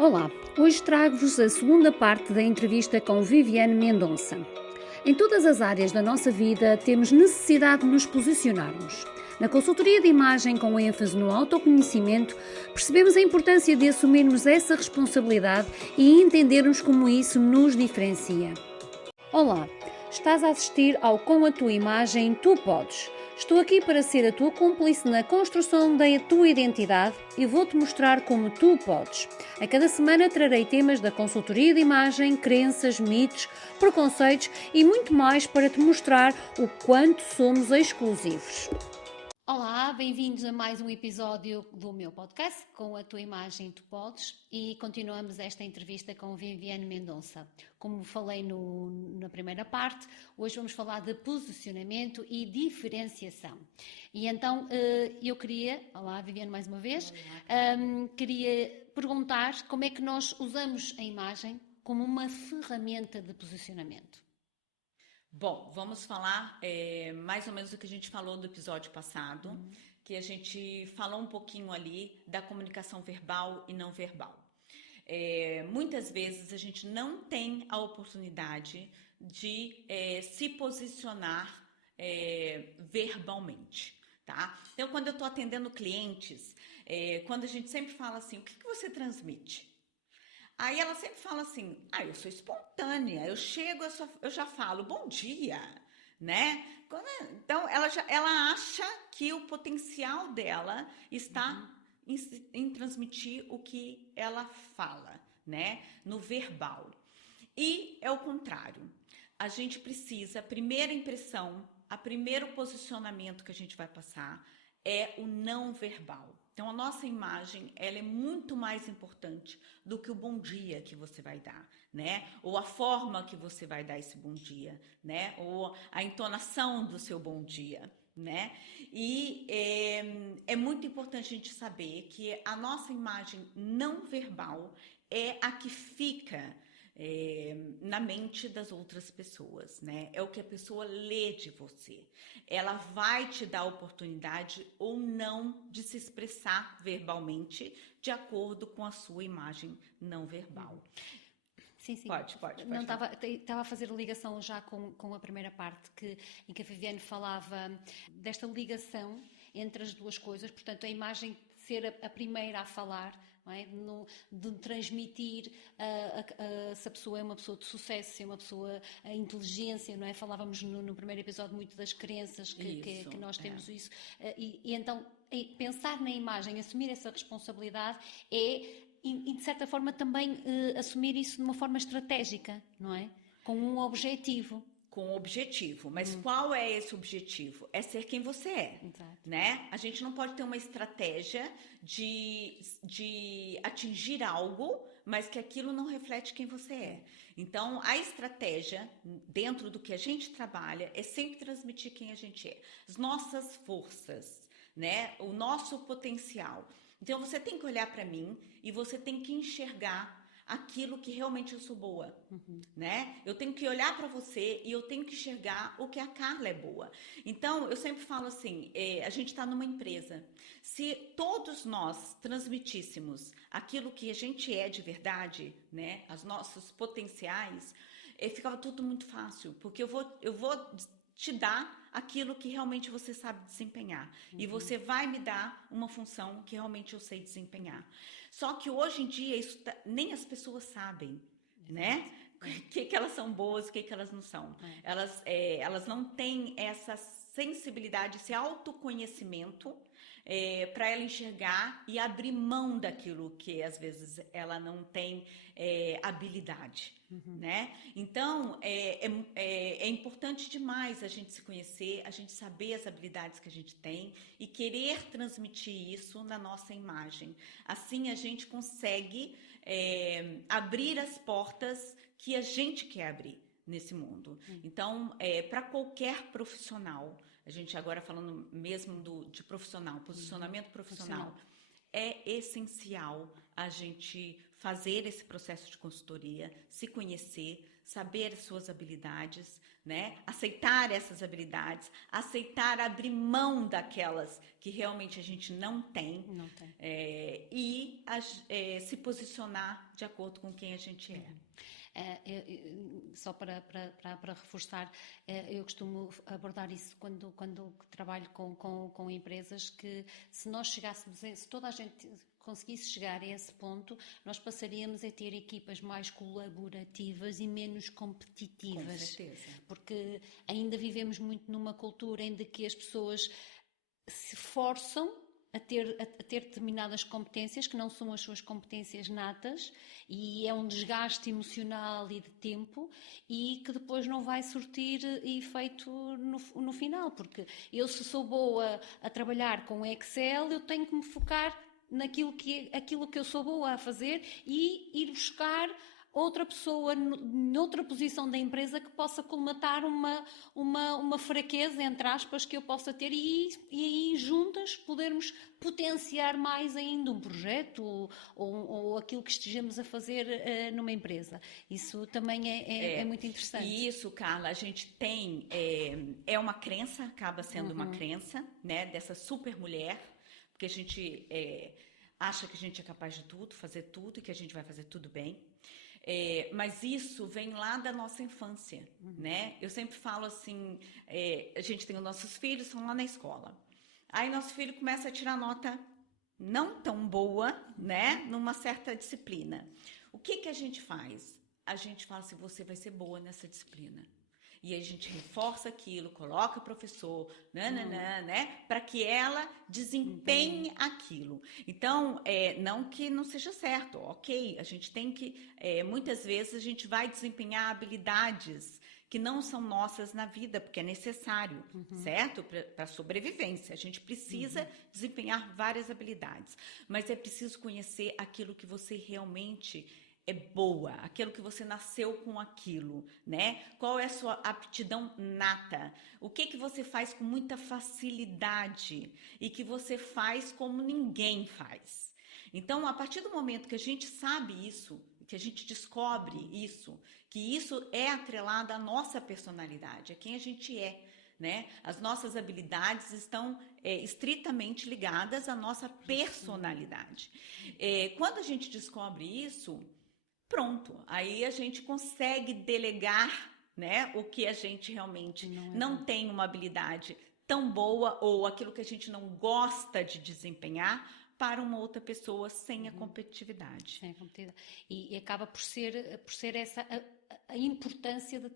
Olá, hoje trago-vos a segunda parte da entrevista com Viviane Mendonça. Em todas as áreas da nossa vida temos necessidade de nos posicionarmos. Na consultoria de imagem com ênfase no autoconhecimento, percebemos a importância de assumirmos essa responsabilidade e entendermos como isso nos diferencia. Olá, estás a assistir ao Com a Tua Imagem Tu Podes. Estou aqui para ser a tua cúmplice na construção da tua identidade e vou-te mostrar como tu podes. A cada semana trarei temas da consultoria de imagem, crenças, mitos, preconceitos e muito mais para te mostrar o quanto somos exclusivos. Olá, bem-vindos a mais um episódio do meu podcast, Com a Tua Imagem Tu Podes, e continuamos esta entrevista com Viviane Mendonça. Como falei na primeira parte, hoje vamos falar de posicionamento e diferenciação. E então eu queria, olá Viviane mais uma vez, queria perguntar como é que nós usamos a imagem como uma ferramenta de posicionamento. Bom, vamos falar mais ou menos do que a gente falou no episódio passado, que a gente falou um pouquinho ali da comunicação verbal e não verbal. Muitas vezes a gente não tem a oportunidade de se posicionar verbalmente, tá? Então, quando eu estou atendendo clientes, quando a gente sempre fala assim, o que você transmite? Aí ela sempre fala assim, eu sou espontânea, eu chego, eu já falo bom dia, né? Então, ela acha que o potencial dela está em transmitir o que ela fala, né? No verbal. E é o contrário. A gente precisa, a primeira impressão, o primeiro posicionamento que a gente vai passar é o não verbal. Então, a nossa imagem, ela é muito mais importante do que o bom dia que você vai dar, né? Ou a forma que você vai dar esse bom dia, né? Ou a entonação do seu bom dia, né? E é muito importante a gente saber que a nossa imagem não verbal é a que fica na mente das outras pessoas, né? É o que a pessoa lê de você. Ela vai te dar a oportunidade ou não de se expressar verbalmente de acordo com a sua imagem não verbal. Sim. Pode. Não, estava a fazer a ligação já com a primeira parte, em que a Viviane falava desta ligação entre as duas coisas, portanto, a imagem ser a primeira a falar, não é? De transmitir se a pessoa é uma pessoa de sucesso, se é uma pessoa a inteligência, não é? Falávamos no primeiro episódio muito das crenças que nós temos isso, e então pensar na imagem, assumir essa responsabilidade e de certa forma também assumir isso de uma forma estratégica, não é? Com um objetivo. Com um objetivo, mas qual é esse objetivo? É ser quem você é, né? A gente não pode ter uma estratégia de atingir algo, mas que aquilo não reflete quem você é. Então, a estratégia, dentro do que a gente trabalha, é sempre transmitir quem a gente é. As nossas forças, né? O nosso potencial. Então, você tem que olhar para mim e você tem que enxergar aquilo que realmente eu sou boa, né? Eu tenho que olhar para você e eu tenho que enxergar o que a Carla é boa. Então, eu sempre falo assim, a gente está numa empresa. Se todos nós transmitíssemos aquilo que a gente é de verdade, né? Os nossos potenciais, ficava tudo muito fácil, porque eu vou te dar aquilo que realmente você sabe desempenhar. E você vai me dar uma função que realmente eu sei desempenhar. Só que hoje em dia, nem as pessoas sabem, né? O que elas são boas, o que elas não são. Elas não têm essa sensibilidade, esse autoconhecimento para ela enxergar e abrir mão daquilo que às vezes ela não tem habilidade, né? Então é importante demais a gente se conhecer, a gente saber as habilidades que a gente tem e querer transmitir isso na nossa imagem. Assim a gente consegue abrir as portas que a gente quer abrir nesse mundo. Então, para qualquer profissional, a gente agora falando mesmo de profissional, posicionamento profissional, é essencial a gente fazer esse processo de consultoria, se conhecer, saber suas habilidades, né? Aceitar essas habilidades, aceitar abrir mão daquelas que realmente a gente não tem, Não tem. Se posicionar de acordo com quem a gente é. Só para reforçar, eu costumo abordar isso quando trabalho com empresas, que se nós chegássemos, se toda a gente conseguisse chegar a esse ponto, nós passaríamos a ter equipas mais colaborativas e menos competitivas. Com certeza. Porque ainda vivemos muito numa cultura em que as pessoas se forçam a ter determinadas competências que não são as suas competências natas, e é um desgaste emocional e de tempo, e que depois não vai surtir efeito no final, porque eu, se sou boa a trabalhar com Excel, eu tenho que me focar aquilo que eu sou boa a fazer e ir buscar outra pessoa noutra posição da empresa que possa colmatar uma fraqueza, entre aspas, que eu possa ter, e aí juntas podermos potenciar mais ainda um projeto ou aquilo que estejamos a fazer numa empresa. Isso também é muito interessante. E isso, Carla, a gente tem, uma crença, acaba sendo uma crença, né, dessa super mulher, porque a gente acha que a gente é capaz de tudo, fazer tudo, e que a gente vai fazer tudo bem. Mas isso vem lá da nossa infância, né? Eu sempre falo assim, a gente tem os nossos filhos, estão lá na escola. Aí nosso filho começa a tirar nota não tão boa, né? Numa certa disciplina. O que a gente faz? A gente fala assim, você vai ser boa nessa disciplina. E a gente reforça aquilo, coloca o professor, né? Para que ela desempenhe aquilo. Então, não que não seja certo, ok, a gente tem que, muitas vezes a gente vai desempenhar habilidades que não são nossas na vida, porque é necessário, certo? Para sobrevivência. A gente precisa desempenhar várias habilidades, mas é preciso conhecer aquilo que você realmente é boa, aquilo que você nasceu com aquilo, né? Qual é a sua aptidão nata? O que você faz com muita facilidade e que você faz como ninguém faz? Então, a partir do momento que a gente sabe isso, que a gente descobre isso, que isso é atrelado à nossa personalidade, a quem a gente é, né? As nossas habilidades estão estritamente ligadas à nossa personalidade. Quando a gente descobre isso, pronto, aí a gente consegue delegar, né, o que a gente realmente não tem uma habilidade tão boa, ou aquilo que a gente não gosta de desempenhar, para uma outra pessoa sem a competitividade. Sem a competitividade. E acaba por ser essa a importância de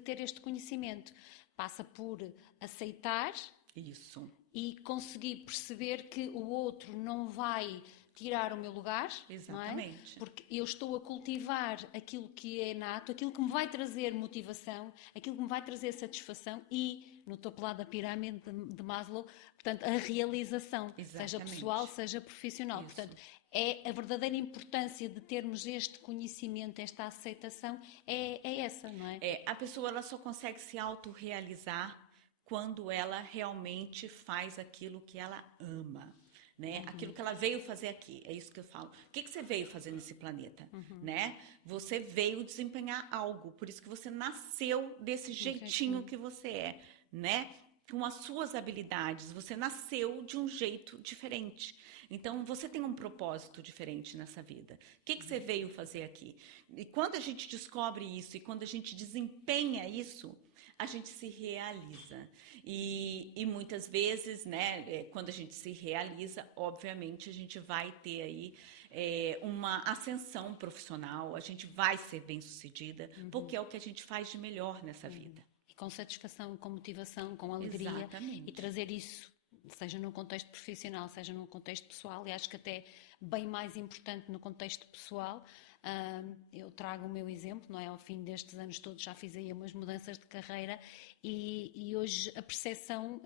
ter este conhecimento. Passa por aceitar isso e conseguir perceber que o outro não vai tirar o meu lugar. Exatamente. Não é? Porque eu estou a cultivar aquilo que é nato, aquilo que me vai trazer motivação, aquilo que me vai trazer satisfação e, no topo lá da pirâmide de Maslow, portanto, a realização, Exatamente. seja pessoal, seja profissional. Isso. Portanto, a verdadeira importância de termos este conhecimento, esta aceitação, é essa, não é? A pessoa ela só consegue se autorrealizar quando ela realmente faz aquilo que ela ama. Né? Aquilo que ela veio fazer aqui, é isso que eu falo. O que você veio fazer nesse planeta? Né? Você veio desempenhar algo, por isso que você nasceu desse jeitinho que você é, né? Com as suas habilidades, você nasceu de um jeito diferente. Então, você tem um propósito diferente nessa vida. O que você veio fazer aqui? E quando a gente descobre isso, e quando a gente desempenha isso, a gente se realiza. E muitas vezes, né, quando a gente se realiza, obviamente a gente vai ter aí uma ascensão profissional, a gente vai ser bem-sucedida, porque é o que a gente faz de melhor nessa vida. E com satisfação, com motivação, com alegria. Exatamente. E trazer isso, seja num contexto profissional, seja num contexto pessoal, e acho que até bem mais importante no contexto pessoal. Eu trago o meu exemplo, não é? Ao fim destes anos todos já fiz aí umas mudanças de carreira e hoje a percepção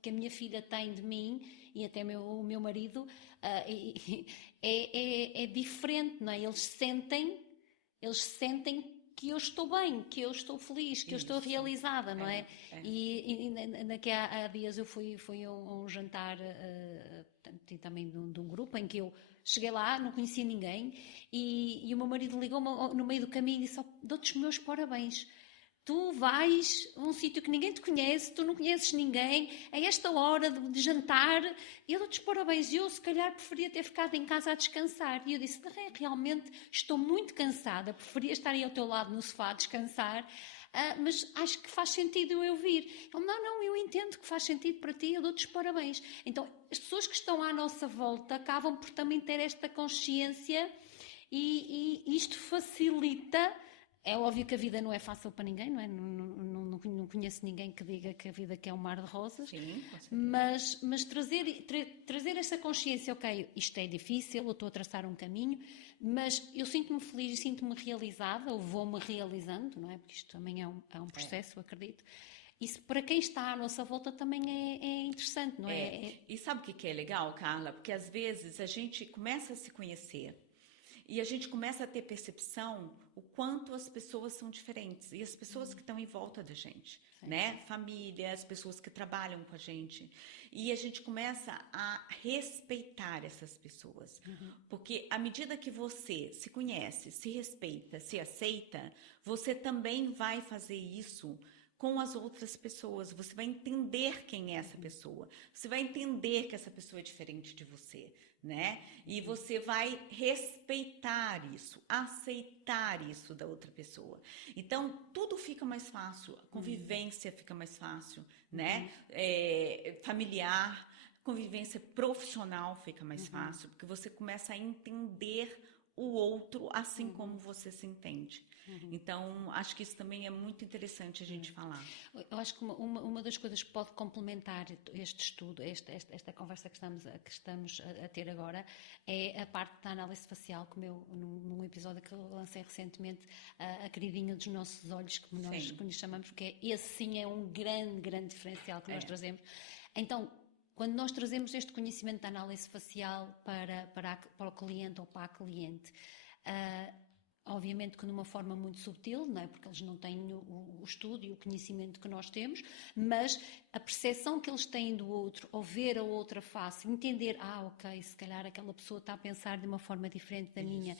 que a minha filha tem de mim e até o meu marido é diferente, não é? Eles sentem que eu estou bem, que eu estou feliz, que eu estou realizada, não é? E daqui há dias eu fui a um jantar e também de um grupo em que eu cheguei lá, não conhecia ninguém, e o meu marido ligou-me no meio do caminho e disse: dou-te os meus parabéns. Tu vais a um sítio que ninguém te conhece, tu não conheces ninguém, a esta hora de jantar, e eu dou-te os parabéns. E eu, se calhar, preferia ter ficado em casa a descansar. E eu disse: realmente estou muito cansada, preferia estar aí ao teu lado no sofá a descansar, mas acho que faz sentido eu vir. Ele: não, eu entendo que faz sentido para ti, eu dou-te os parabéns. Então, as pessoas que estão à nossa volta acabam por também ter esta consciência e isto facilita. É óbvio que a vida não é fácil para ninguém, não é? Não conheço ninguém que diga que a vida que é um mar de rosas. Sim, com certeza. Mas trazer essa consciência, ok, isto é difícil, eu estou a traçar um caminho, mas eu sinto-me feliz e sinto-me realizada, ou vou-me realizando, não é? Porque isto também é um processo, eu acredito. Isso para quem está à nossa volta também é interessante, não é? E sabe o que é legal, Carla? Porque às vezes a gente começa a se conhecer e a gente começa a ter percepção o quanto as pessoas são diferentes. E as pessoas que estão em volta da gente, né? Família, as pessoas que trabalham com a gente. E a gente começa a respeitar essas pessoas. Porque à medida que você se conhece, se respeita, se aceita, você também vai fazer isso com as outras pessoas. Você vai entender quem é essa pessoa. Você vai entender que essa pessoa é diferente de você, né? E você vai respeitar isso, aceitar isso da outra pessoa. Então, tudo fica mais fácil. A convivência fica mais fácil, né? Familiar, convivência profissional fica mais fácil, porque você começa a entender o outro assim como você se entende. Então, acho que isso também é muito interessante a gente falar. Eu acho que uma das coisas que pode complementar este estudo, esta conversa que estamos a ter agora, é a parte da análise facial, como eu, num episódio que eu lancei recentemente, a queridinha dos nossos olhos, como nós lhe chamamos, porque esse sim é um grande diferencial que nós trazemos. Então, quando nós trazemos este conhecimento da análise facial para o cliente ou para a cliente, obviamente que de uma forma muito subtil, não é? Porque eles não têm o estudo e o conhecimento que nós temos, mas a percepção que eles têm do outro, ao ver a outra face, entender, ok, se calhar aquela pessoa está a pensar de uma forma diferente da minha,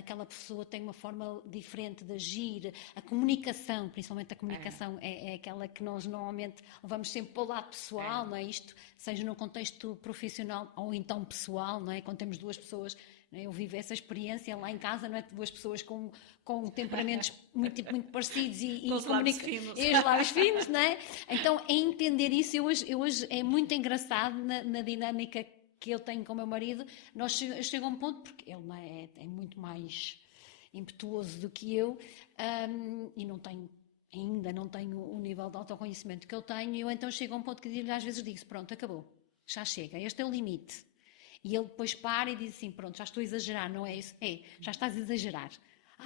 aquela pessoa tem uma forma diferente de agir, a comunicação, principalmente a comunicação, é aquela que nós normalmente levamos sempre para o lado pessoal, não é? Isto, seja num contexto profissional ou então pessoal, não é? Quando temos duas pessoas. Eu vivo essa experiência lá em casa, não é? De duas pessoas com temperamentos muito parecidos e os lábios finos. E os lábios finos, não é? Então, é entender isso. Eu hoje é muito engraçado na dinâmica que eu tenho com o meu marido. Nós chegamos a um ponto, porque ele não é muito mais impetuoso do que eu, e ainda não tenho o nível de autoconhecimento que eu tenho, e eu então chego a um ponto que às vezes digo: pronto, acabou, já chega, este é o limite. E ele depois para e diz assim: pronto, já estou a exagerar, não é isso? Já estás a exagerar.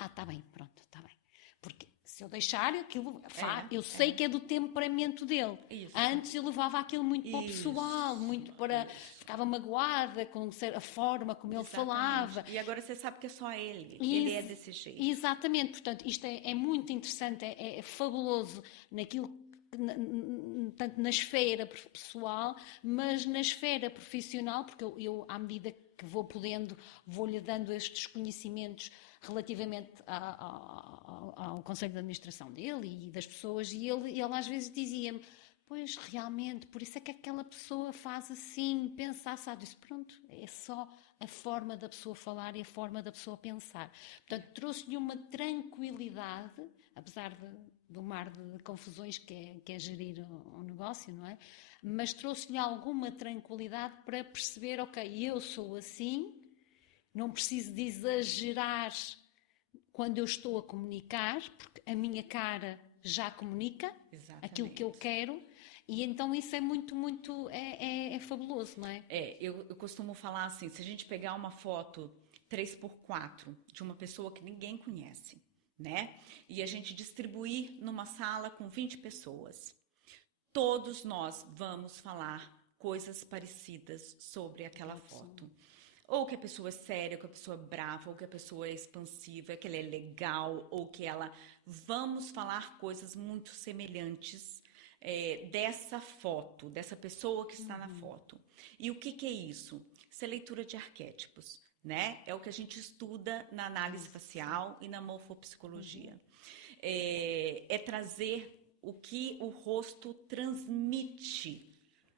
Está bem, pronto, está bem. Porque se eu deixar aquilo, eu sei que é do temperamento dele. Isso. Antes eu levava aquilo muito para o pessoal, muito para... Ficava magoada com a forma como ele falava. E agora você sabe que é só ele é desse jeito. Exatamente, portanto, isto é muito interessante, é fabuloso naquilo, tanto na esfera pessoal, mas na esfera profissional, porque eu à medida que vou podendo, vou-lhe dando estes conhecimentos relativamente ao Conselho de Administração dele e das pessoas, e ele às vezes dizia-me: pois, realmente, por isso é que aquela pessoa faz assim, pensa assado. Eu disse: pronto, é só a forma da pessoa falar e a forma da pessoa pensar. Portanto, trouxe-lhe uma tranquilidade, apesar do mar de confusões que é gerir um negócio, não é? Mas trouxe-lhe alguma tranquilidade para perceber: ok, eu sou assim, não preciso de exagerar quando eu estou a comunicar, porque a minha cara já comunica aquilo que eu quero. E então isso é muito fabuloso, não é? Eu costumo falar assim: se a gente pegar uma foto 3x4 de uma pessoa que ninguém conhece, né? E a gente distribuir numa sala com 20 pessoas, todos nós vamos falar coisas parecidas sobre aquela foto. Ou que a pessoa é séria, ou que a pessoa é brava, ou que a pessoa é expansiva, que ela é legal, ou que ela... Vamos falar coisas muito semelhantes dessa foto, dessa pessoa que está na foto. E o que é isso? Isso é leitura de arquétipos, né? É o que a gente estuda na análise facial e na morfopsicologia. É trazer o que o rosto transmite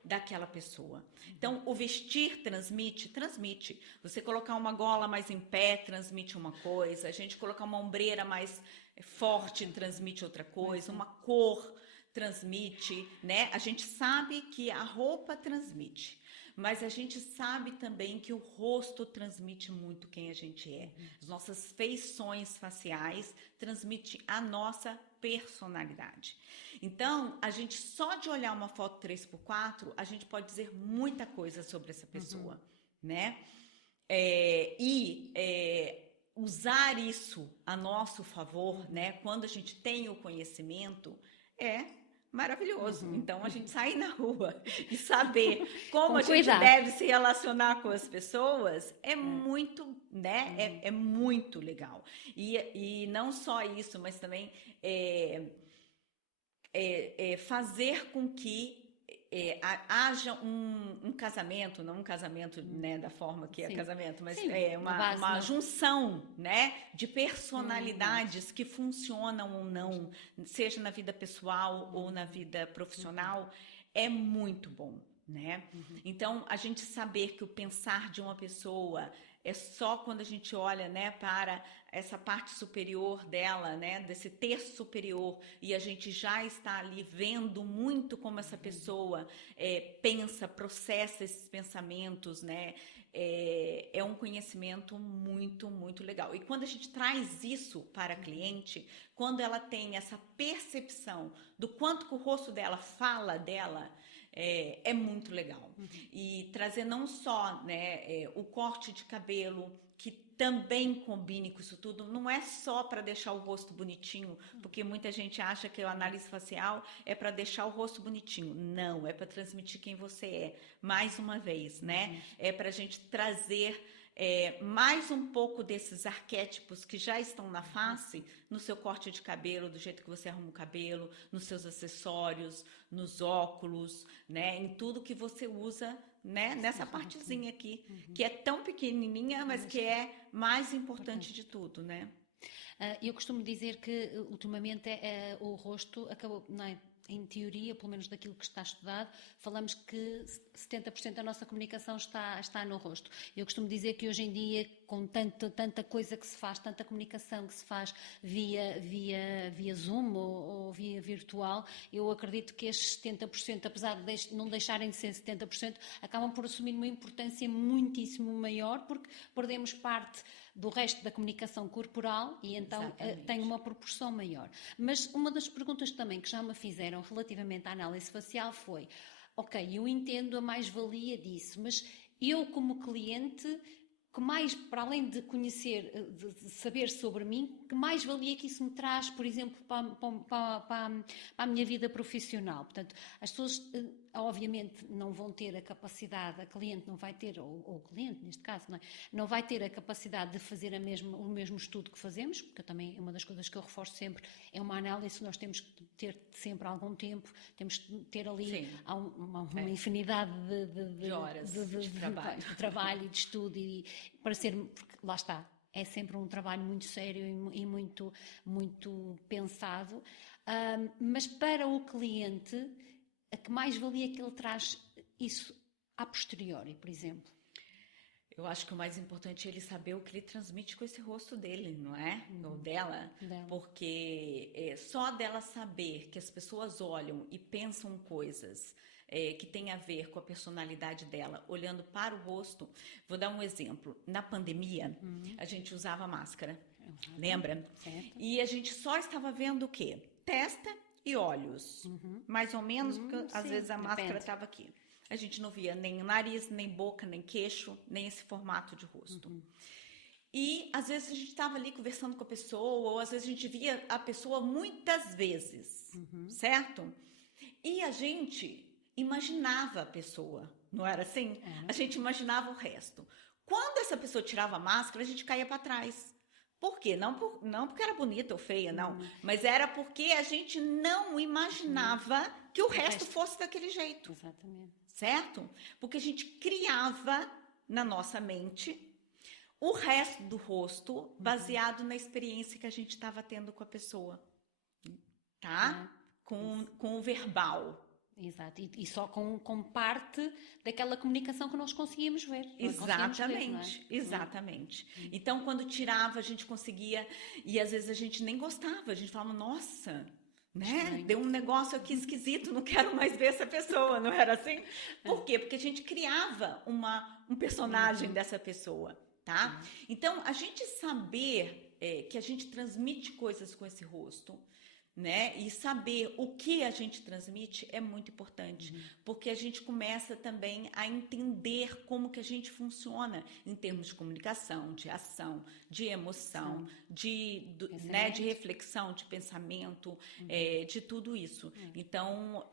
daquela pessoa. Então, o vestir transmite. Você colocar uma gola mais em pé, transmite uma coisa. A gente colocar uma ombreira mais forte, transmite outra coisa. Uma cor transmite, né? A gente sabe que a roupa transmite, mas a gente sabe também que o rosto transmite muito quem a gente é. As nossas feições faciais transmitem a nossa personalidade. Então, a gente só de olhar uma foto 3x4, a gente pode dizer muita coisa sobre essa pessoa, né? Usar isso a nosso favor, né? Quando a gente tem o conhecimento, é maravilhoso. Então, a gente sair na rua e saber como a gente deve se relacionar com as pessoas é muito, né? É muito legal. E não só isso, mas também fazer com que haja um casamento, não um casamento, né, da forma que é casamento, mas uma junção, né, de personalidades que funcionam ou não, seja na vida pessoal ou na vida profissional, é muito bom, né? Então, a gente saber que o pensar de uma pessoa é só quando a gente olha, né, para essa parte superior dela, né, desse terço superior, e a gente já está ali vendo muito como essa pessoa pensa, processa esses pensamentos, né, é um conhecimento muito, muito legal. E quando a gente traz isso para a cliente, quando ela tem essa percepção do quanto que o rosto dela fala dela, é muito legal. E trazer não só, né, o corte de cabelo, que também combine com isso tudo, não é só para deixar o rosto bonitinho, porque muita gente acha que a análise facial é para deixar o rosto bonitinho. Não, é para transmitir quem você é, mais uma vez, né? É para a gente trazer mais um pouco desses arquétipos que já estão na face, no seu corte de cabelo, do jeito que você arruma o cabelo, nos seus acessórios, nos óculos, né? Em tudo que você usa, né? Nessa partezinha aqui, que é tão pequenininha, mas que é mais importante de tudo, né? Eu costumo dizer que ultimamente o rosto acabou, não é? Em teoria, pelo menos daquilo que está estudado, falamos que 70% da nossa comunicação está no rosto. Eu costumo dizer que hoje em dia, com tanta coisa que se faz, tanta comunicação que se faz via Zoom ou via virtual, eu acredito que estes 70%, apesar de não deixarem de ser 70%, acabam por assumir uma importância muitíssimo maior, porque perdemos parte do resto da comunicação corporal e então tem uma proporção maior. Mas uma das perguntas também que já me fizeram relativamente à análise facial foi: ok, eu entendo a mais-valia disso, mas eu como cliente, que mais, para além de conhecer, de saber sobre mim, que mais-valia que isso me traz, por exemplo, para a minha vida profissional? Portanto, as pessoas obviamente não vão ter a capacidade, a cliente não vai ter, ou o cliente neste caso, não vai ter a capacidade de fazer o mesmo estudo que fazemos, porque também é uma das coisas que eu reforço sempre, é uma análise que nós temos que ter sempre algum tempo, temos que ter ali uma infinidade de horas de trabalho e de estudo, para ser, porque lá está, é sempre um trabalho muito sério e muito, muito pensado, mas para o cliente, a que mais-valia que ele traz isso a posteriori, por exemplo? Eu acho que o mais importante é ele saber o que ele transmite com esse rosto dele, não é? Ou dela. Porque só dela saber que as pessoas olham e pensam coisas que tem a ver com a personalidade dela, olhando para o rosto. Vou dar um exemplo. Na pandemia, a gente usava máscara, lembra? Certo. E a gente só estava vendo o quê? Testa e olhos. Mais ou menos, porque às vezes a máscara estava aqui. A gente não via nem nariz, nem boca, nem queixo, nem esse formato de rosto. E às vezes a gente estava ali conversando com a pessoa, ou às vezes a gente via a pessoa muitas vezes, certo? E a gente imaginava a pessoa, não era assim? A gente imaginava o resto. Quando essa pessoa tirava a máscara, a gente caía para trás. Por quê? Não porque era bonita ou feia, não. Mas era porque a gente não imaginava que o resto fosse daquele jeito. Exatamente. Certo? Porque a gente criava na nossa mente o resto do rosto baseado na experiência que a gente estava tendo com a pessoa. Tá? Com o verbal. Exato, e só com parte daquela comunicação que nós conseguíamos ver. Exatamente, exatamente. Então, quando tirava, a gente conseguia, e às vezes a gente nem gostava, a gente falava, nossa, né? Deu um negócio aqui esquisito, não quero mais ver essa pessoa, não era assim? Por quê? Porque a gente criava um personagem dessa pessoa, tá? Então, a gente saber que a gente transmite coisas com esse rosto, né? E saber o que a gente transmite é muito importante, porque a gente começa também a entender como que a gente funciona em termos de comunicação, de ação, de emoção, né, de reflexão, de pensamento, de tudo isso. Então,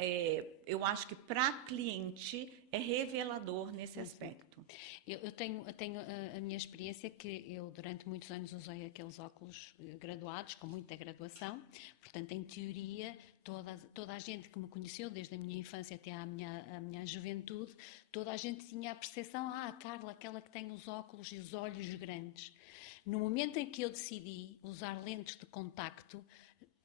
eu acho que para cliente é revelador nesse aspecto. Eu tenho a minha experiência que eu durante muitos anos usei aqueles óculos graduados, com muita graduação, portanto em teoria toda a gente que me conheceu desde a minha infância até à minha juventude, toda a gente tinha a percepção, a Carla, aquela que tem os óculos e os olhos grandes. No momento em que eu decidi usar lentes de contacto,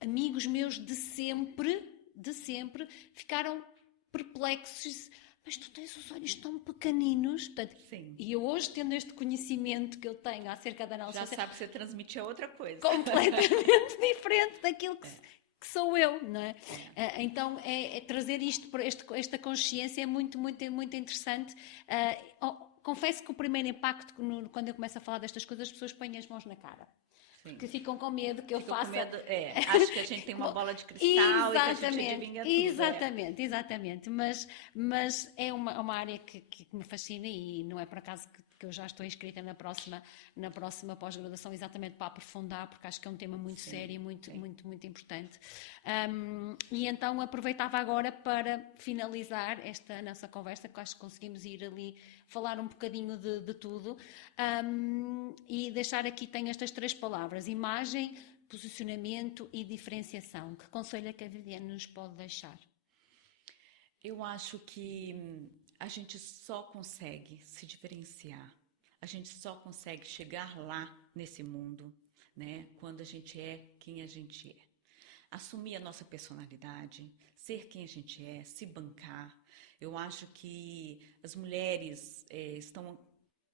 amigos meus de sempre ficaram perplexos. Mas tu tens os olhos tão pequeninos. Portanto, e eu hoje, tendo este conhecimento que eu tenho acerca da análise já sabe que você transmitia outra coisa. Completamente diferente daquilo que sou eu, não é? Então, trazer esta consciência é muito, muito, muito interessante. Confesso que o primeiro impacto, quando eu começo a falar destas coisas, as pessoas põem as mãos na cara. Porque ficam com medo que eu faça... acho que a gente tem uma bola de cristal e que a gente adivinha tudo. Exatamente. Mas é uma área que me fascina e não é por acaso que eu já estou inscrita na próxima pós-graduação exatamente para aprofundar, porque acho que é um tema muito sério e muito importante. E então aproveitava agora para finalizar esta nossa conversa, que acho que conseguimos ir ali falar um bocadinho de tudo, e deixar aqui, tenho estas 3 palavras: imagem, posicionamento e diferenciação. Que conselho é que a Viviane nos pode deixar? Eu acho que a gente só consegue se diferenciar, a gente só consegue chegar lá nesse mundo, né, quando a gente é quem a gente é. Assumir a nossa personalidade, ser quem a gente é, se bancar. Eu acho que as mulheres estão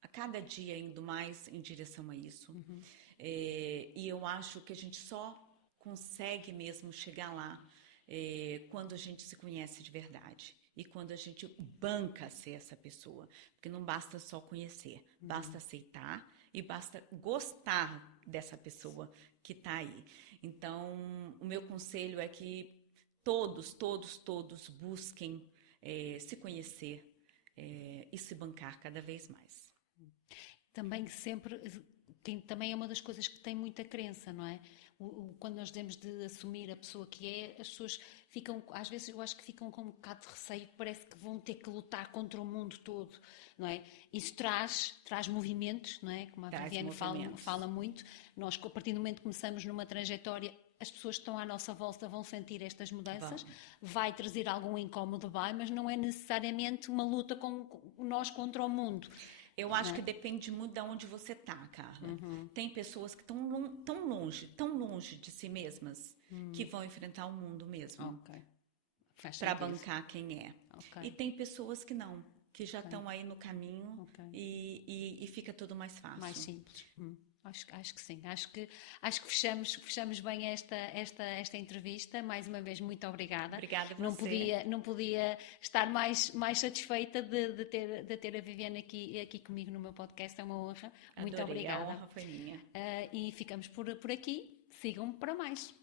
a cada dia indo mais em direção a isso. E eu acho que a gente só consegue mesmo chegar lá quando a gente se conhece de verdade. E quando a gente banca ser essa pessoa. Porque não basta só conhecer, basta aceitar e basta gostar dessa pessoa que está aí. Então, o meu conselho é que todos busquem se conhecer e se bancar cada vez mais. Também também é uma das coisas que tem muita crença, não é? Quando nós devemos de assumir a pessoa que é, as pessoas ficam, às vezes eu acho que ficam com um bocado de receio, parece que vão ter que lutar contra o mundo todo, não é? Isso traz movimentos, não é? Como a Viviane fala muito. Nós, a partir do momento que começamos numa trajetória, as pessoas que estão à nossa volta vão sentir estas mudanças, vai trazer algum incómodo, mas não é necessariamente uma luta nós contra o mundo. Eu acho que depende muito de onde você está, Carla. Tem pessoas que estão tão longe de si mesmas, que vão enfrentar o mundo mesmo. Para bancar quem é. E tem pessoas que não, que já estão aí no caminho e fica tudo mais fácil. Mais simples. Acho que sim. Acho que fechamos bem esta entrevista. Mais uma vez, muito obrigada. Obrigada a você. Não podia estar mais satisfeita de ter a Viviane aqui comigo no meu podcast. É uma honra. Adorei, muito obrigada. A honra foi minha. E ficamos por aqui. Sigam-me para mais.